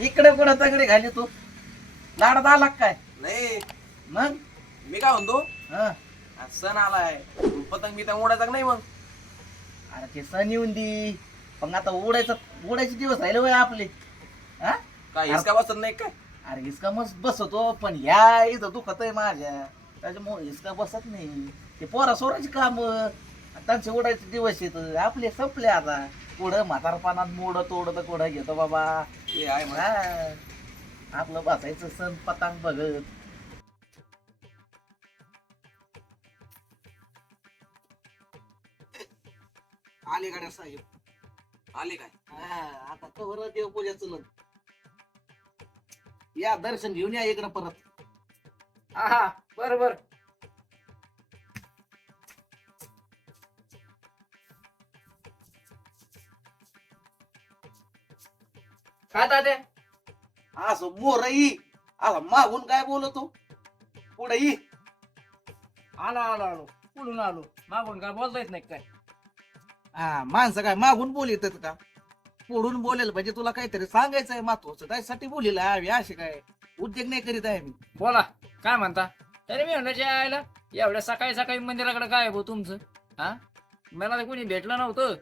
इकडे कुठं तगडे घाली तू? लाडात आला का काय? नाही. मग? मी काय म्हणतो? हं. आज सण आलाय. पतंग मी त्या उडायचा का नाही मग? अरे ते सण येऊन दे. पण आता उडायचं उडायचे दिवस राहिले वय आपले. हा? काय हिसका बसत नाही काय? अरे हिसका मस्त बसतो पण ह्या इथं दुखत आहे माझ्या. त्याच्यामुळे हिसका बसत नाही. ते पोरा सोराची काम. त्यांचे उडायचे दिवस येत आपले संपले आता. कुठं म्हातारपणात मोड तोड तर कुठं घेतो बाबा? ते आहे म्हणा. आपलं बसायचं सण पतंग बघत. आले गाड्या साहेब. आले काय? हा, आता कवर देव पूजाचं या दर्शन घेऊन या इकडं परत. हा बरोबर काय तात्या असं मोरई असं मागून काय बोलतो? पुढे ये आलो आलो आलो. पुढून आलो. मागून काय बोलता येत नाही काय? हा माणसं काय मागून बोलित का? पुढून बोलेल म्हणजे तुला काहीतरी सांगायचं आहे महत्वाचं. त्यासाठी बोलेल आहे असे काय उद्योग नाही करीत आहे मी बोला. काय म्हणता? तरी मी म्हणलं यायला एवढ्या सकाळी सकाळी मंदिराकडे काय भाऊ तुमचं हा? मला तर कोणी भेटलं नव्हतं.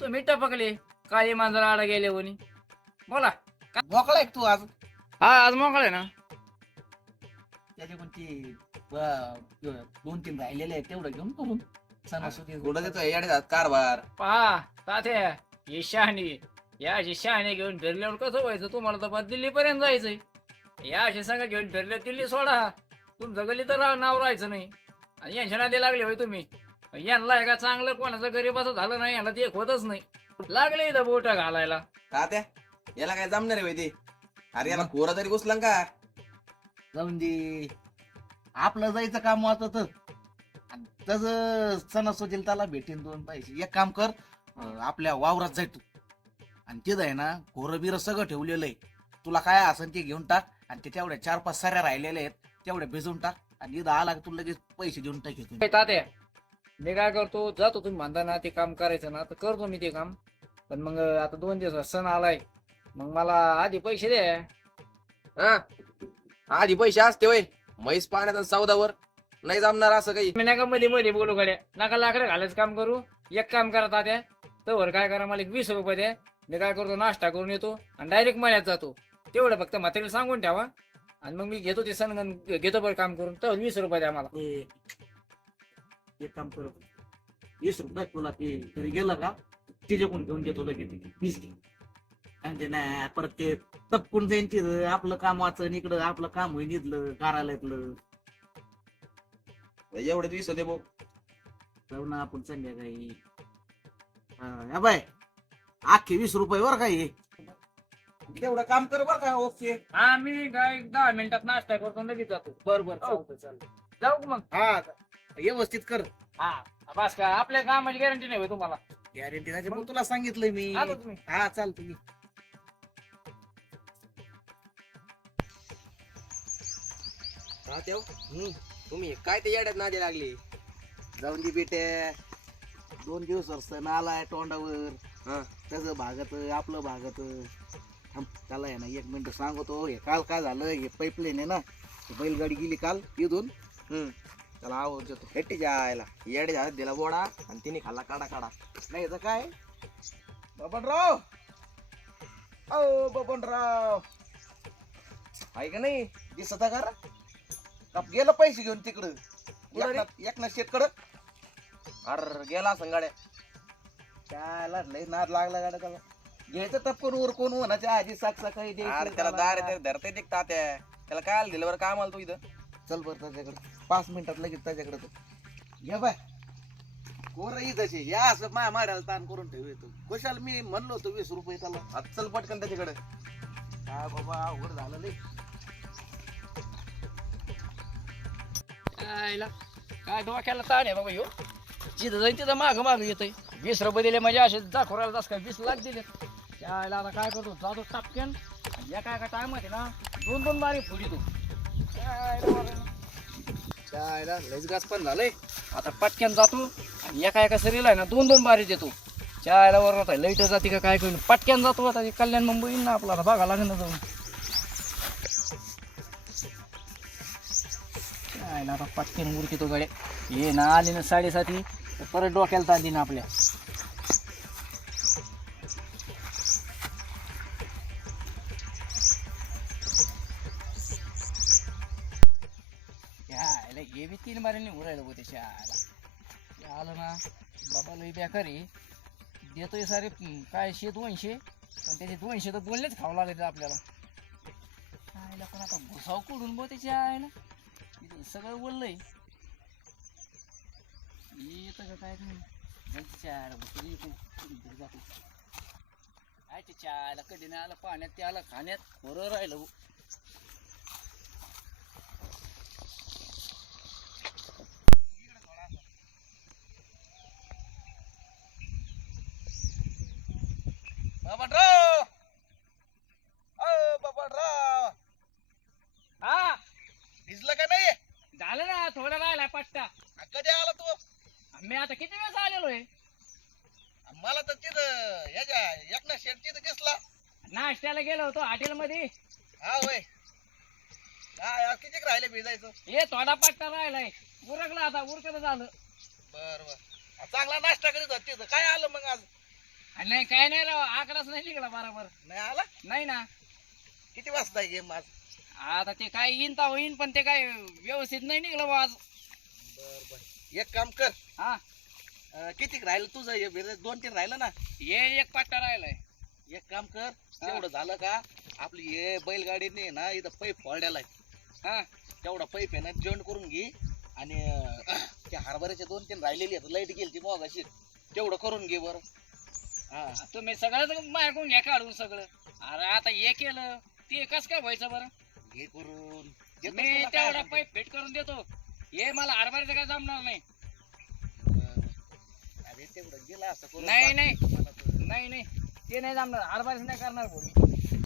तुम्ही टपकले. काळी मांजर आडा गेले कोणी. बोला. मोकळा आहे का तू आज? हा आज मोकळे ना. त्याचे कोणती दोन तीन राहिलेले आहेत तेवढं घेऊन करून. सणासुदी कुठं देतो येड्यात कारभार. पहा तात्या हे शहाणे या अशी शहाणे घेऊन ठरल्यावर कसं व्हायचं? तुम्हाला तर बा दिल्लीपर्यंत जायचंय. या अशी सगळं घेऊन ठरले दिल्ली सोडा. तुमचं गली तर नाव राहायचं नाही. आणि यांच्या नादी लागले होय तुम्ही. यांना एका चांगलं? कोणाचं गरीबाचं झालं नाही यांना ते एक होतच नाही. लागले इथं बोट घालायला. तात्या याला काय जमणार आहे ते? अरे याला कोरा तरी घुसला का? जाऊन दे. आपलं जायचं काम वाटत तस सणासुदीला त्याला भेटेन दोन पैसे. एक काम कर अं, आपल्या वावरात जाय तू. आणि तिथं आहे ना घोरं बिरं सगळं ठेवलेलं आहे. तुला काय असेल ते घेऊन टाक. आणि ते तेवढ्या चार पाच साऱ्या राहिलेल्या आहेत. तेवढ्या भिजून टाक. आणि इथं आला की तुला लगेच पैसे देऊन टाक. ए, तात्या मी काय करतो जातो तुम्ही म्हणता ना ते काम करायचं ना तर करतो मी ते काम. पण मग आता दोन दिवस सण आलाय. मग मला आधी पैसे द्या हा? आधी पैसे असते वय म्हैस पाण्यात आणि सौदावर. नाही जमणार असं काही. मी नका मध्ये मध्ये बोलू गड्या. नका लाकडं घालायचं काम करू. एक काम करा तात्या. तर काय करा मला एक वीस रुपये द्या. मी काय करतो नाश्ता करून येतो आणि डायरेक्ट मळ्यात जातो. तेवढं फक्त म्हातारीला सांगून ठेवा. आणि मग मी घेतो ते सण घेतो बरं काम करून. तर वीस रुपये द्या मला. एक काम कर. वीस रुपये तुला ते घरी गेलं का? तिच्याकडून घेऊन देतो लगेच. वीस घे. ते नाही परत ते तपकून जाईन तिथं आपलं काम वाचन इकडं आपलं काम होईन इथलं कार्यालयातलं. एवढे वीस होते भाऊ. जाऊ ना आपण संध्याकाळी. हा या बाय. अख्खे वीस रुपये वर काय तेवढं काम कर बर का ओके. हा मी काय दहा मिनिटात नाश्ता करतो लगेच जातो. बर बर चालतं चालतं जाऊ का मग? हा व्यवस्थित कर. हा बस का आपल्या कामाची गॅरंटी नाही होय तुम्हाला. गॅरंटी त्याच्यामुळे तुला सांगितलंय मी. आलो तुम्ही. हा चाल तुम्ही तात्या तुम्ही काय ते येड्यात नादी लागली? जाऊन दे बेटे. दोन दिवस सण आलाय तोंडावर. हा. त्याचं भागत आपलं भागत. थांब, त्याला आहे ना एक मिनिट सांगतो. हे काल काय झालं? हे पाईपलाईन आहे ना? बैलगाडी गेली काल इथून. हम्म. त्याला आवाज येतो. हेटी जायला. येडे झाले दिला बोडा आणि तिने खाल्ला काढा काढा. नाही तर काय? बबनराव ओ बबनराव आहे का नाही? दिसत का? का गेलं पैसे घेऊन तिकडं? कुठं रे? एकनाथ एकनाथ शेतकडं अर गेला संगाड्या त्याला लय नाद लागला गाड्या त्याला. घ्यायचं टपकन वर कोण होण्याच्या आधी साक सकाळी द्यायचं अरे त्याला दार ते धरते ते तात्या. त्याला काय दिलं बरं काय मला तू इथं? चल बरं त्याच्याकडे. पाच मिनिटात लगेच त्याच्याकडे तो. घे बाय. कोरही तशी या असं माया माड्याला ताण करून ठेव येतो खुशाल मी म्हणलो होतो वीस रुपये त्याला. आता चल पटकन त्याच्याकडे. काय बाबा अवघड झालं लय. आयला काय डोक्याला ताण आहे बाबा यो जिथं जाईन तिथं माग माग येतं वीस रुपये दिले म्हणजे असे दाखवायला जास्त काय वीस लाख दिले त्याला आता काय करतो? जातो टापक्यान आणि एका एका टाइम आहे ना? दोन दोन बारी फुडी तू त्याला लयच गास पण झालंय. आता पटक्यान जातो आणि एका एका सरीला आहे ना दोन दोन बारी देतो. चायला वर लईट जाते का काय करून? पटक्यान जातो आता. कल्याण मुंबई ना आपला. आता बघा लागेल ना जाऊन. काय ना आता पटकन उरकी तो गड्या. ये ना आली ना साडेसाती. तर परत डोक्याला तांदी ना आपल्या. यायला हे बी तीन बारीने उरायला होते शाळा ते आलं ना. बाबा लई बेकार आहे. देतोय सारे काय शे दोनशे? पण त्याचे दोनशे तर बोललेच खावं लागत आपल्याला. आयला पण आता घुसाव कुडून बो त्याच्या आयला? सगळं बोललंय येतं का काय नाही. त्याच्या आयला जातो. काय त्याच्या कधी नाही आलं पाण्यात ते आलं खाण्यात बरं राहिलं हो. बाबाराव अ बाबाराव हा भिजलं का नाही झालं ना थोडं राहिला पट्टा कधी आला तू मी आता किती वेळेस आलेलो आहे मला तर तिथं ह्याच्या एकनाथ शेट तिथं दिसला. नाश्त्याला गेलो होतो हॉटेलमध्ये. हा होय. हा यार किती राहिले भिजायचं? हे थोडा पट्टा राहिलाय. उरकला आता उरकलं झालं. बर बर. चांगला नाश्ता करीत होता तिथं. काय आलं मग आज? आणि नाही काय नाही राव आकडाच नाही निघला बरोबर. नाही आला? नाही ना. किती वाजता गेम आज? आता ते काय येईन तर होईन पण ते काय व्यवस्थित नाही निघलं बा आज. बर बर. एक काम कर. हा. किती राहिलं तुझं? हे भिजाय- दोन तीन राहिलं ना? हे एक पट्टा राहिलाय. एक काम कर तेवढं झालं का आपली हे बैलगाडीने ना इथं पैप फोडलेला आहे. हा. तेवढा पैप आहे ना जॉईंट करून घे. आणि अं, त्या हरभऱ्याचे दोन तीन राहिलेली आहेत लाइट गेली ती मग अशी तेवढं करून घे बरं. हा. तुम्ही सगळंच माझ्याकडून घ्या काढून सगळं. अरे आता हे केलं ते कस काय व्हायचं बरं? घे करून. देतो मी तुला काय तेवढा. पाईप फिट करून देतो. हे मला हरभऱ्याचं काय जमणार नाही. बरं. नाही. नाही. नाही नाही. ते नाही जमणार. हरभऱ्याचं नाही करणार मी.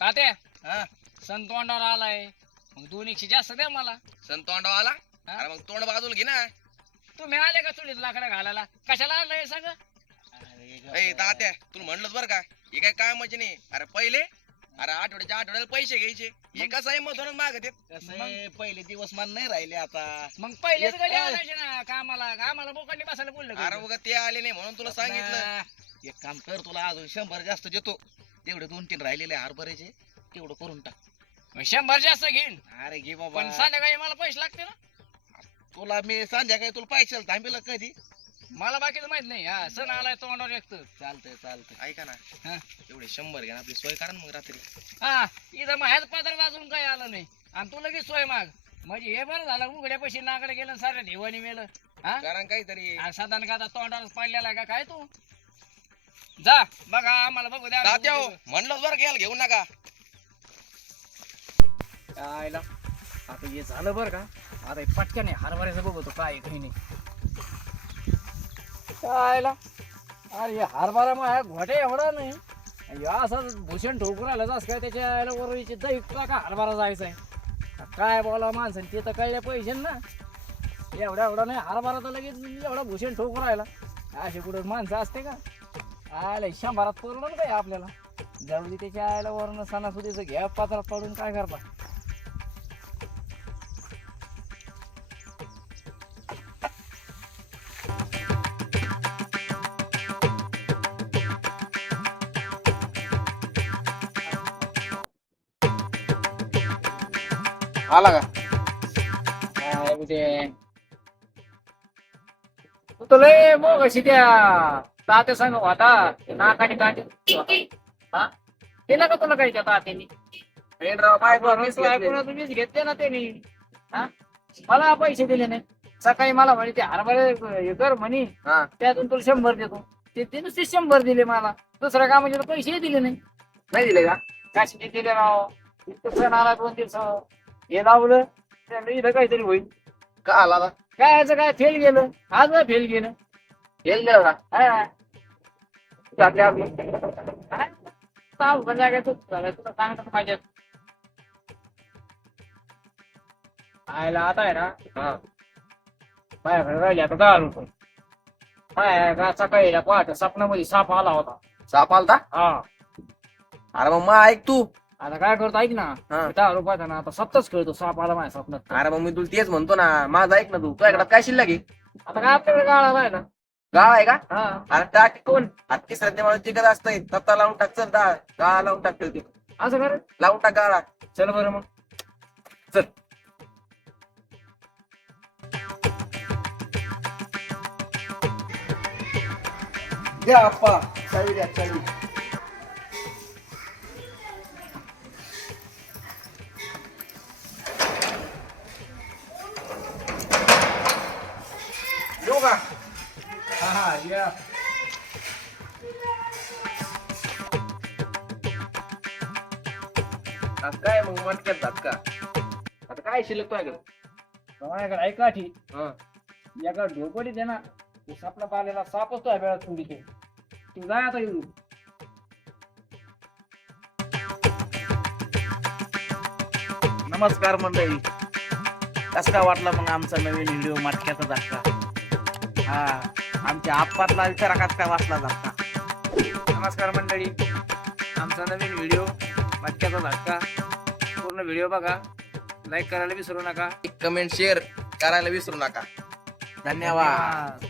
तात्या हा? संत तोंडावर आलाय. मग दोन एकशे जास्त द्या मला. संत आला? हा? अरे मग तोंड बाजूला घे ना. तुम्ही आले का चुलीत लाकडं घालायला? कशाला आणलंय सांग? अरे ए. तात्या तुला म्हणलंच बरं का. हे काय कामाचे नाही. अरे पहिले अरे आठवड्याच्या आठवड्याला पैसे घ्यायचे. हे कसं आहे मग मागत. कसं पहिले दिवस मान नाही राहिले आता. मग एक- ना कामाला कामाला बोकांनी बसायला बोललं अरे? बघा ते आले नाही म्हणून तुला सांगितलं. एक काम कर तुला अजून शंभर जास्त देतो. तेवढे दोन तीन राहिलेले हरभऱ्याचे तेवढं करून टाक. मग शंभर जास्त घेईन. अरे घे बाबा. पण संध्याकाळी मला पैसे लागते ना. तुला मी संध्याकाळी तुला पाहिजे थांबीला कधी? मला बाकीचं माहीत नाही. हा सण आलाय तोंडावर एक तर. चालतंय चालतंय. ऐका ना. हा. एवढे शंभर घ्या ना आपली सोय करा ना मग रात्री. हा इथं माझ्याच पत्रात अजून काही आलं नाही. आणि तू लगेच सोय माग. म्हणजे हे बरं झालं उघड्या पैसे नाकडे गेलं आणि साऱ्या देवानी मेलं. हा? कारण काहीतरी साधारण का आता तोंडावरच पडलेला आहे का? काय तू? जा बघा आम्हाला बघू द्या. तात्या हो, म्हणलंच बरं घ्यायला घेऊ नका. आयला आता हे झालं बरं का? आता हे पटकन आहे हरभऱ्याचं बघतो काय आहे, काही नाही. आयला अरे हरभरा माझ्या घोटे एवढा नाही. या असं भूषण ठोकून राहिलं जास काय त्याच्या आयला वरची दही टाका हरभरा जायचा आहे? काय बोला माणसं ते तर कळले पैसे ना. एवढा एवढा नाही हरभरा तर लगेच एवढा भूषण ठोकून राहिला. असे कुठं माणसं असते का? आयला शंभरात परवडलं काय आपल्याला. जाऊ दे त्याच्या आयला वरून सणासुदीचं घ्या पात्रात पडून काय करता? आला का? काय तू तर लय मग अशी त्या तात्या सांग होता. नाकाने कांटे हा? ते नका तुला काही त्या तात्याने? तुम्हीच घेतले ना त्यांनी. हा? मला पैसे दिले नाही. सकाळी मला म्हणे ते हरभरे हे कर म्हणे. हा. त्यातून तुला शंभर देतो. ते ते नुसते शंभर दिले मला. दुसऱ्या कामाचे तर पैसे दिले नाही. नाही दिले का? कशाचे दिले राव. इतकं सण आला दोन दिवस हे लावलं इथं काहीतरी होईल. का आला? काय याचं काय फेल गेलं? आज फेल गेलं? येईल गेला हा. आपलं. काय? झालं, तुला सांगतो पाहिजे आयला आता आहे ना? हा. माझ्याकडे राहिले आता दहा रुपये माझ्या का सकाळी पहाटे स्वप्नामध्ये साप आला होता. साप आलता? हा. अरे मग मग ऐक तू. आता काय करतो ऐक ना. हा. दहा रुपयाचा ना आता सत्ताच खेळतो साप आला माझ्या स्वप्नात. अरे मग मी तुला तेच म्हणतो ना माझं ऐक ना तू. तुझ्याकडे काय शिल्लक आहे? आता काय आपल्याकडे गाळा आहे ना. गाळ आहे का? हा. अरे टाक कोण आता तिसऱ्या माणूस टिकत असतंय. तत्ता लावून टाक चल डाळ गाळा लावून टाक ते असं कर. लावून टाक गाळा. चल बरं मग. चल. द्या आप्पा चावी द्या चावी. मग मटक्यात धक्का आता काय शिल्लक तुझ्याकडे? माझ्याकडे ऐका ठी हा. याकडे ढोपडीत आहे ना. ते सापला आलेला सापच तो वेळात तुम्ही ते जाय आता येऊ नमस्कार मंडळी. कसं काय वाटलं मग आमचा नवीन व्हिडिओ मटक्याचा धक्का? हा आमच्या आप्पातला विचारा कसं काय वाचला धक्का? नमस्कार मंडळी. आमचा नवीन व्हिडिओ मटक्याचा धक्का. पूर्ण व्हिडिओ बघा. लाईक करायला विसरू नका. कमेंट शेअर करायला विसरू नका. धन्यवाद.